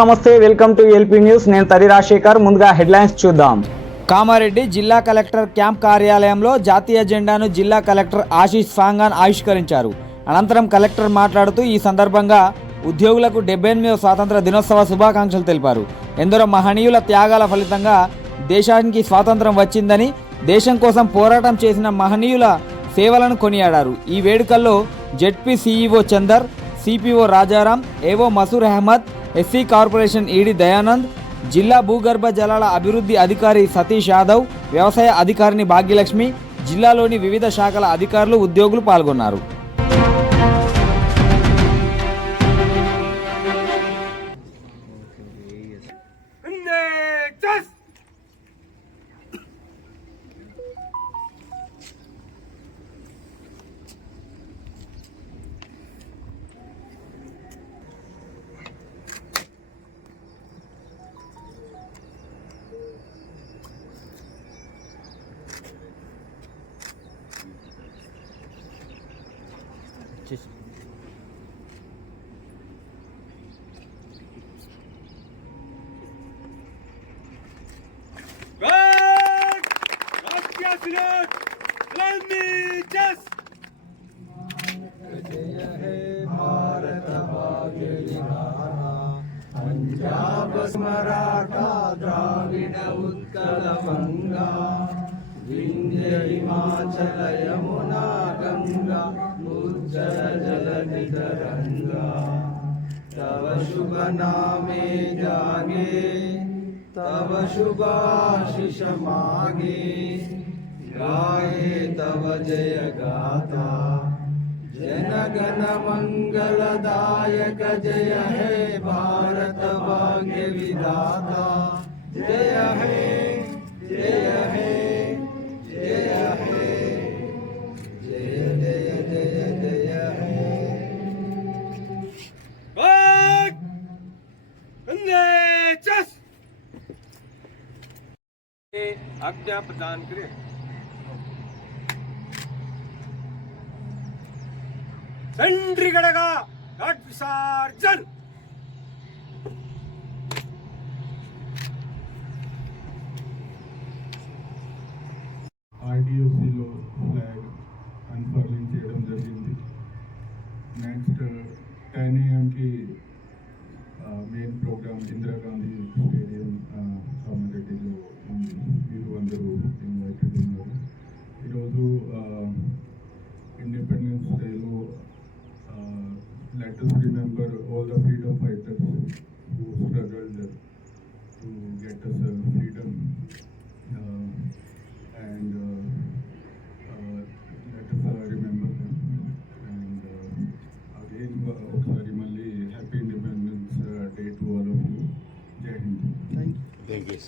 నమస్తే welcome to LP news. నేను తరి రాజశేఖర్. ముందుగా హెడ్లైన్స్ చూద్దాం. కామారెడ్డి జిల్లా కలెక్టర్ క్యాంప్ కార్యాలయంలో జాతీయ జెండాను జిల్లా కలెక్టర్ ఆశీష్ సాంగాన్ ఆవిష్కరించారు. అనంతరం కలెక్టర్ మాట్లాడుతూ ఈ సందర్భంగా ఉద్యోగులకు 78వ స్వాతంత్ర దినోత్సవ శుభాకాంక్షలు తెలిపారు. ఎందరో మహనీయుల త్యాగాల ఫలితంగా దేశానికి స్వాతంత్రం వచ్చిందని, దేశం కోసం పోరాటం చేసిన మహనీయుల సేవలను కొనియాడారు. ఈ వేడుకల్లో ZP CEO Chandar, CPO Rajaram, AO Masur Ahmad, SC corporation ED Dayanand, జిల్లా భూగర్భ జలాల అభివృద్ధి అధికారి సతీష్ యాదవ్, వ్యవసాయ అధికారిని భాగ్యలక్ష్మి, జిల్లాలోని వివిధ శాఖల అధికారులు, ఉద్యోగులు పాల్గొన్నారు. पंजाब मराठा द्राविड उत्कल गंगा विंध्य हिमाचल यमुना गंगा उज्जल जलधि तरंगा तव शुभ नामे जागे तव शुभाशिष मागे गाये तव जय गाथा जन गण मंगलदायक जय हे भारत भाग्य विधाता जय हे जय हे जय हे जय जय जय जय हे आज्ञा प्रदान करें. తండ్రిగడగా ఘట్ విసర్జన్. ఆర్టీఓసీలో ఫ్లాగ్ అన్ఫర్లింగ్ చేయడం జరిగింది. నెక్స్ట్ 10 AM మెయిన్ ప్రోగ్రామ్ ఇందిరాగాంధీ స్టేడియం కామారెడ్డిలో ఉంది. మీరు అందరూ ఇన్వైటెడ్ ఉన్నారు. ఈరోజు ఇండిపెండెన్స్ డేలో let us remember all the freedom fighters who struggled to get us freedom and let us remember them and again ఒకసారి మళ్ళీ happy independence day to all of you. జై హింద్. Thank you.